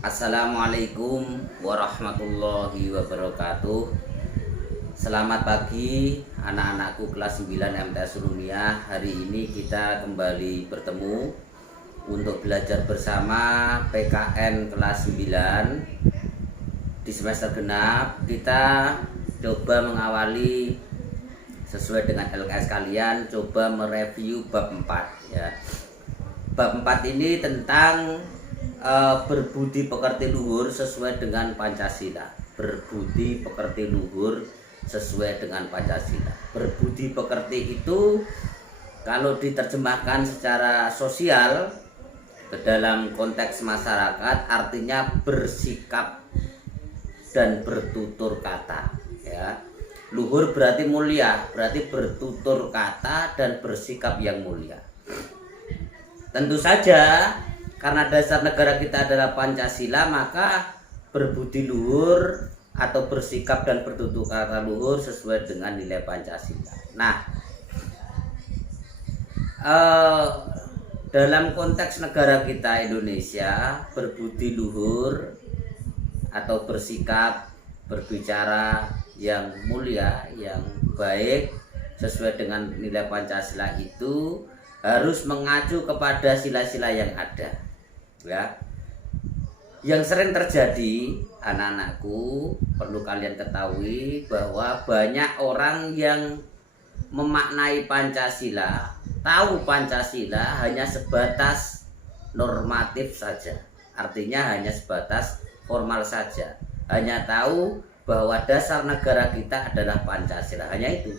Assalamualaikum warahmatullahi wabarakatuh. Selamat pagi anak-anakku kelas 9 MTS Ulumiyah. Hari ini kita kembali bertemu untuk belajar bersama PKN kelas 9 di semester genap. Kita coba mengawali sesuai dengan LKS kalian, coba mereview bab 4 ya. Bab 4 ini tentang berbudi pekerti luhur sesuai dengan Pancasila. Berbudi pekerti luhur sesuai dengan Pancasila. Berbudi pekerti itu kalau diterjemahkan secara sosial ke dalam konteks masyarakat artinya bersikap dan bertutur kata ya. Luhur berarti mulia, berarti bertutur kata dan bersikap yang mulia. Tentu saja karena dasar negara kita adalah Pancasila, maka berbudi luhur atau bersikap dan bertutur kata luhur sesuai dengan nilai Pancasila. Nah, dalam konteks negara kita Indonesia, berbudi luhur atau bersikap, berbicara yang mulia, yang baik sesuai dengan nilai Pancasila itu harus mengacu kepada sila-sila yang ada. Ya, yang sering terjadi anak-anakku perlu kalian ketahui bahwa banyak orang yang memaknai Pancasila, tahu Pancasila hanya sebatas normatif saja, artinya hanya sebatas formal saja, hanya tahu bahwa dasar negara kita adalah Pancasila, hanya itu,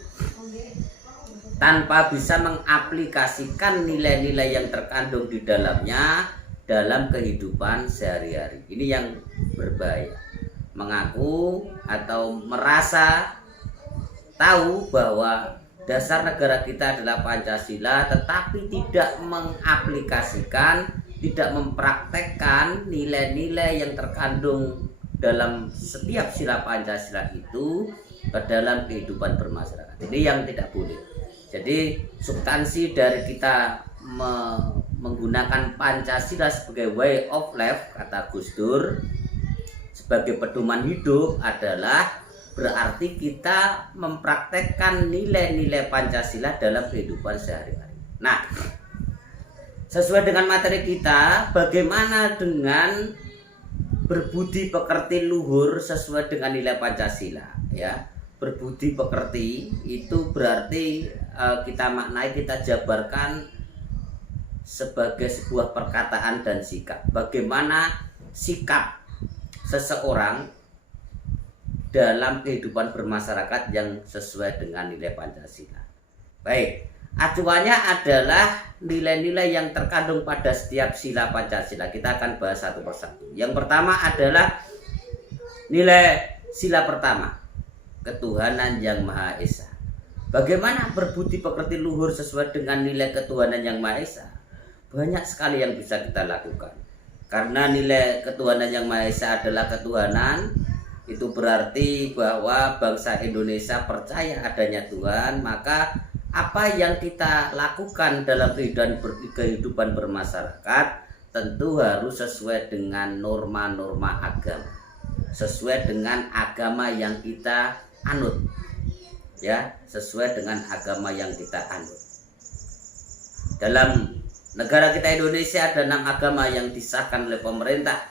tanpa bisa mengaplikasikan nilai-nilai yang terkandung di dalamnya dalam kehidupan sehari-hari. Ini yang berbahaya. Mengaku atau merasa tahu bahwa dasar negara kita adalah Pancasila tetapi tidak mengaplikasikan, tidak mempraktekkan nilai-nilai yang terkandung dalam setiap sila Pancasila itu ke dalam kehidupan bermasyarakat. Ini yang tidak boleh. Jadi substansi dari kita menggunakan Pancasila sebagai way of life, kata Gus Dur, sebagai pedoman hidup adalah berarti kita mempraktekkan nilai-nilai Pancasila dalam kehidupan sehari-hari. Nah, sesuai dengan materi kita, bagaimana dengan berbudi pekerti luhur sesuai dengan nilai Pancasila ya. Berbudi pekerti itu berarti kita maknai, kita jabarkan sebagai sebuah perkataan dan sikap. Bagaimana sikap seseorang dalam kehidupan bermasyarakat yang sesuai dengan nilai Pancasila. Baik, acuannya adalah nilai-nilai yang terkandung pada setiap sila Pancasila. Kita akan bahas satu persatu. Yang pertama adalah nilai sila pertama, ketuhanan yang Maha Esa. Bagaimana berbudi pekerti luhur sesuai dengan nilai ketuhanan yang Maha Esa? Banyak sekali yang bisa kita lakukan. Karena nilai ketuhanan yang Maha Esa adalah ketuhanan, itu berarti bahwa bangsa Indonesia percaya adanya Tuhan, maka apa yang kita lakukan dalam kehidupan bermasyarakat tentu harus sesuai dengan norma-norma agama, sesuai dengan agama yang kita anut ya, sesuai dengan agama yang kita anut. Dalam negara kita Indonesia ada 6 agama yang disahkan oleh pemerintah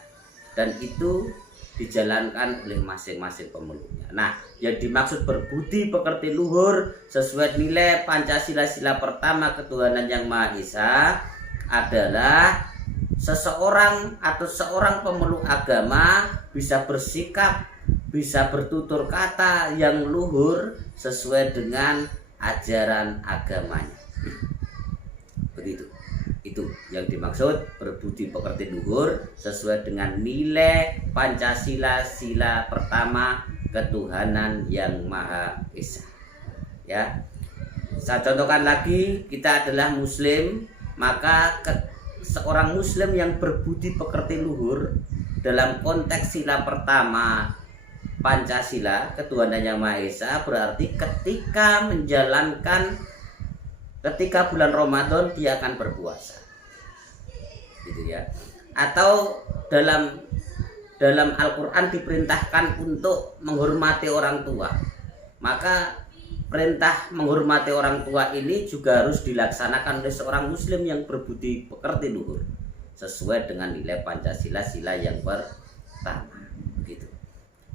dan itu dijalankan oleh masing-masing pemeluknya. Nah, yang dimaksud berbudi pekerti luhur sesuai nilai Pancasila sila pertama ketuhanan yang Maha Esa adalah seseorang atau seorang pemeluk agama bisa bersikap, bisa bertutur kata yang luhur sesuai dengan ajaran agamanya. Begitu. Itu yang dimaksud berbudi pekerti luhur sesuai dengan nilai Pancasila sila pertama ketuhanan yang Maha Esa. Ya. Saya contohkan lagi, kita adalah muslim, maka seorang muslim yang berbudi pekerti luhur dalam konteks sila pertama Pancasila ketuhanan yang Maha Esa berarti ketika bulan Ramadan dia akan berpuasa gitu ya. Atau dalam dalam Al-Quran diperintahkan untuk menghormati orang tua, maka perintah menghormati orang tua ini juga harus dilaksanakan oleh seorang muslim yang berbudi pekerti luhur sesuai dengan nilai Pancasila, sila yang pertama. Begitu.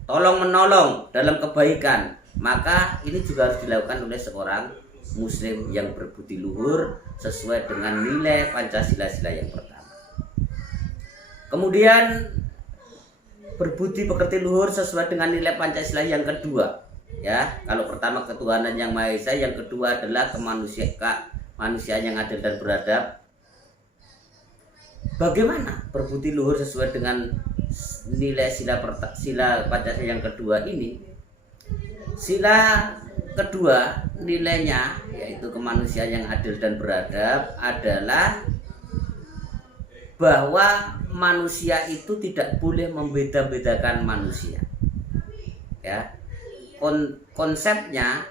Tolong menolong dalam kebaikan, maka ini juga harus dilakukan oleh seorang muslim yang berbudi luhur sesuai dengan nilai Pancasila, sila yang pertama. Kemudian berbudi pekerti luhur sesuai dengan nilai Pancasila yang kedua. Ya, kalau pertama ketuhanan yang Maha Esa, yang kedua adalah kemanusiaan yang adil dan beradab. Bagaimana berbudi luhur sesuai dengan nilai sila Pancasila yang kedua ini? Sila kedua nilainya yaitu kemanusiaan yang adil dan beradab adalah bahwa manusia itu tidak boleh membeda-bedakan manusia. Ya. Konsepnya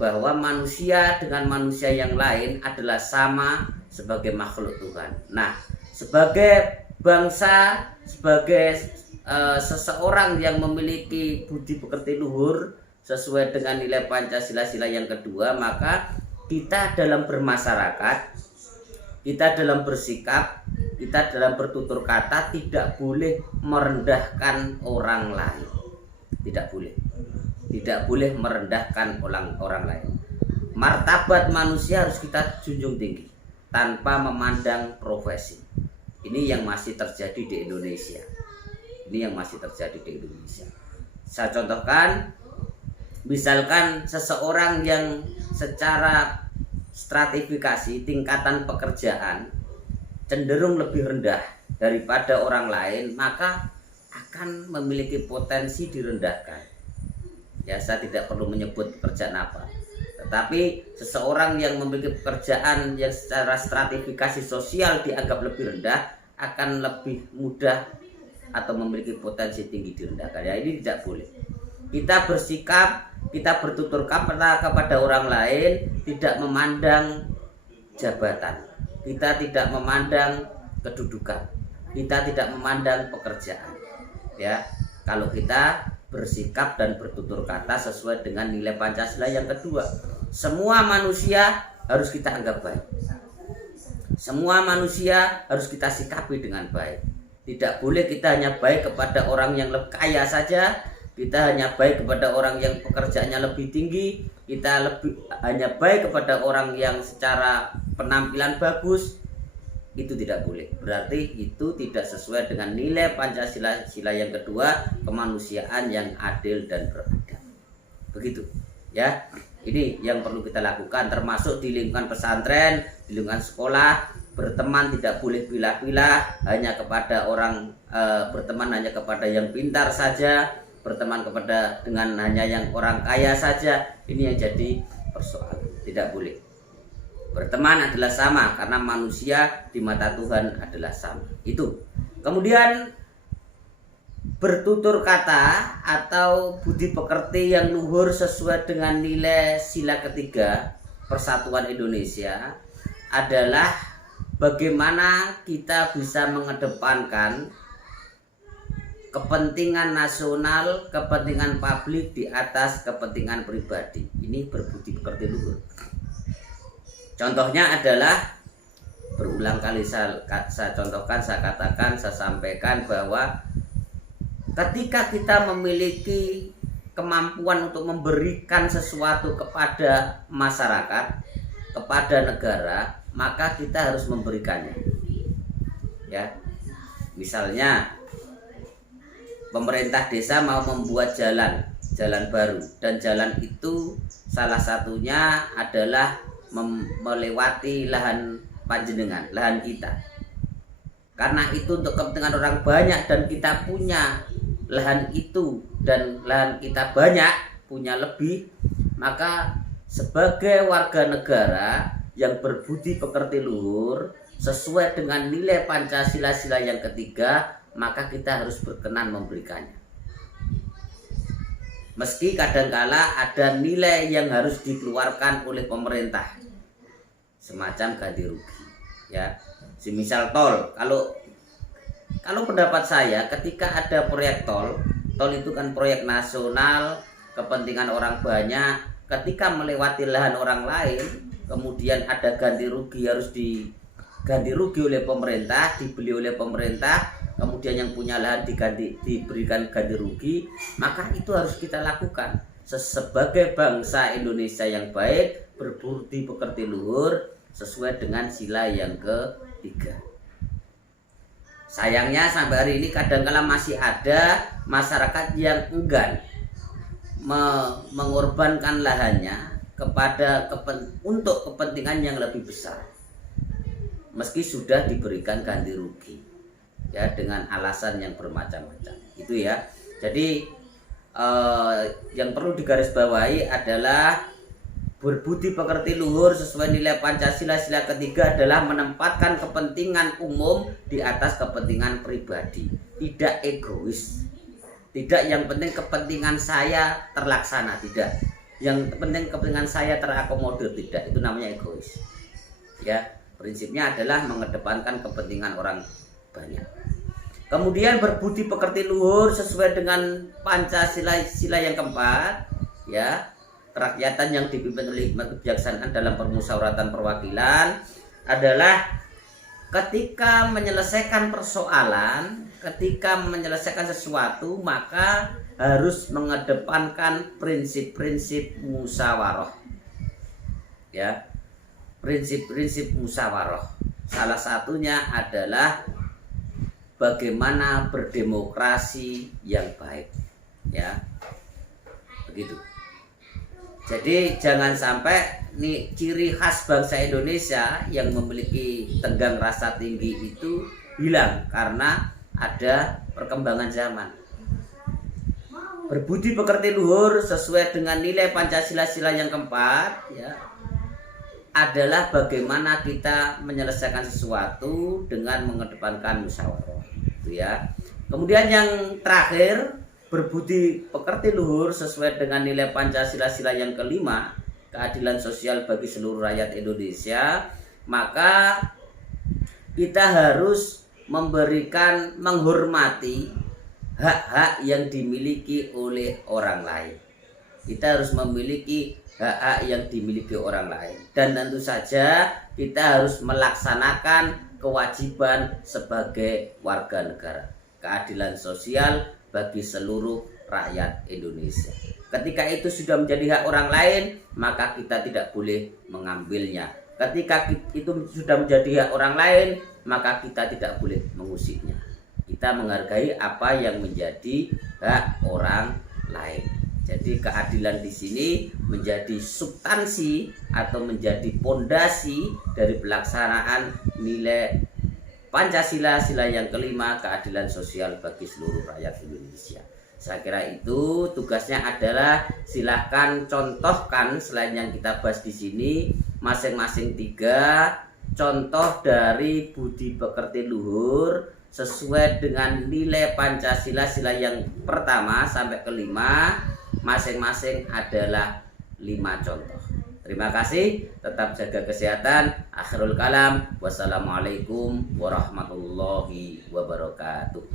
bahwa manusia dengan manusia yang lain adalah sama sebagai makhluk Tuhan. Nah, sebagai bangsa, sebagai seseorang yang memiliki budi pekerti luhur sesuai dengan nilai Pancasila sila yang kedua, maka kita dalam bermasyarakat, kita dalam bersikap, kita dalam bertutur kata tidak boleh merendahkan orang lain. Tidak boleh merendahkan orang lain. Martabat manusia harus kita junjung tinggi tanpa memandang profesi. Ini yang masih terjadi di Indonesia. Saya contohkan, misalkan seseorang yang secara stratifikasi tingkatan pekerjaan cenderung lebih rendah daripada orang lain, maka akan memiliki potensi direndahkan. Ya, saya tidak perlu menyebut pekerjaan apa. Tetapi seseorang yang memiliki pekerjaan yang secara stratifikasi sosial dianggap lebih rendah akan lebih mudah atau memiliki potensi tinggi direndahkan. Ya, ini tidak boleh. Kita bersikap, kita bertutur kata kepada orang lain tidak memandang jabatan. Kita tidak memandang kedudukan. Kita tidak memandang pekerjaan. Ya, kalau kita bersikap dan bertutur kata sesuai dengan nilai Pancasila yang kedua, semua manusia harus kita anggap baik. Semua manusia harus kita sikapi dengan baik. Tidak boleh kita hanya baik kepada orang yang lebih kaya saja, kita hanya baik kepada orang yang pekerjaannya lebih tinggi, kita hanya baik kepada orang yang secara penampilan bagus. Itu tidak boleh. Berarti itu tidak sesuai dengan nilai Pancasila sila yang kedua, kemanusiaan yang adil dan beradab. Begitu. Ya. Ini yang perlu kita lakukan, termasuk di lingkungan pesantren, di lingkungan sekolah. Berteman tidak boleh pilah-pilah hanya kepada berteman hanya kepada yang pintar saja, berteman dengan hanya yang orang kaya saja. Ini yang jadi persoalan. Tidak boleh. Berteman adalah sama karena manusia di mata Tuhan adalah sama. Itu. Kemudian bertutur kata atau budi pekerti yang luhur sesuai dengan nilai sila ketiga Persatuan Indonesia adalah bagaimana kita bisa mengedepankan kepentingan nasional, kepentingan publik di atas kepentingan pribadi. Ini berbudi pekerti luhur. Contohnya adalah berulang kali saya contohkan, saya katakan, saya sampaikan bahwa ketika kita memiliki kemampuan untuk memberikan sesuatu kepada masyarakat, kepada negara, maka kita harus memberikannya. Ya. Misalnya pemerintah desa mau membuat jalan baru, dan jalan itu salah satunya adalah melewati lahan panjenengan, lahan kita. Karena itu untuk kepentingan orang banyak dan kita punya lahan itu dan lahan kita banyak, punya lebih, maka sebagai warga negara yang berbudi pekerti luhur sesuai dengan nilai Pancasila sila yang ketiga, maka kita harus berkenan memberikannya. Meski kadangkala ada nilai yang harus dikeluarkan oleh pemerintah, semacam ganti rugi. Ya, semisal tol, kalau kalau pendapat saya, ketika ada proyek tol itu kan proyek nasional, kepentingan orang banyak. Ketika melewati lahan orang lain, kemudian ada ganti rugi, harus diganti rugi oleh pemerintah, dibeli oleh pemerintah, kemudian yang punya lahan diberikan ganti rugi, maka itu harus kita lakukan. Sebagai bangsa Indonesia yang baik, berbudi pekerti luhur sesuai dengan sila yang ketiga. Sayangnya sampai hari ini kadang-kala masih ada masyarakat yang enggan mengorbankan lahannya untuk kepentingan yang lebih besar, meski sudah diberikan ganti rugi, ya, dengan alasan yang bermacam-macam. Itu ya. Jadi yang perlu digarisbawahi adalah berbudi pekerti luhur sesuai nilai Pancasila sila ketiga adalah menempatkan kepentingan umum di atas kepentingan pribadi, tidak egois, tidak yang penting kepentingan saya terlaksana, tidak yang penting kepentingan saya terakomodir, tidak, itu namanya egois. Ya, prinsipnya adalah mengedepankan kepentingan orang banyak. Kemudian berbudi pekerti luhur sesuai dengan Pancasila sila yang keempat, ya, kerakyatan yang dipimpin oleh hikmat kebijaksanaan dalam permusyawaratan perwakilan adalah ketika menyelesaikan persoalan, ketika menyelesaikan sesuatu, maka harus mengedepankan prinsip-prinsip musyawarah. Ya, prinsip-prinsip musyawarah. Salah satunya adalah bagaimana berdemokrasi yang baik. Ya, begitu. Jadi jangan sampai nih ciri khas bangsa Indonesia yang memiliki tenggang rasa tinggi itu hilang karena ada perkembangan zaman. Berbudi pekerti luhur sesuai dengan nilai Pancasila sila yang keempat, ya, adalah bagaimana kita menyelesaikan sesuatu dengan mengedepankan musyawarah, itu ya. Kemudian yang terakhir, berbudi pekerti luhur sesuai dengan nilai Pancasila sila yang kelima, keadilan sosial bagi seluruh rakyat Indonesia, maka kita harus menghormati hak-hak yang dimiliki oleh orang lain. Kita harus memiliki hak-hak yang dimiliki orang lain, dan tentu saja kita harus melaksanakan kewajiban sebagai warga negara, keadilan sosial bagi seluruh rakyat Indonesia. Ketika itu sudah menjadi hak orang lain, maka kita tidak boleh mengambilnya. Ketika itu sudah menjadi hak orang lain, maka kita tidak boleh mengusiknya. Kita menghargai apa yang menjadi hak orang lain. Jadi keadilan di sini menjadi substansi atau menjadi pondasi dari pelaksanaan nilai Pancasila sila yang kelima, keadilan sosial bagi seluruh rakyat Indonesia. Saya kira itu tugasnya adalah silahkan contohkan selain yang kita bahas di sini masing-masing 3 contoh dari budi pekerti luhur sesuai dengan nilai Pancasila sila yang pertama sampai kelima, masing-masing adalah 5 contoh. Terima kasih, tetap jaga kesehatan. Akhirul kalam, wassalamualaikum warahmatullahi wabarakatuh.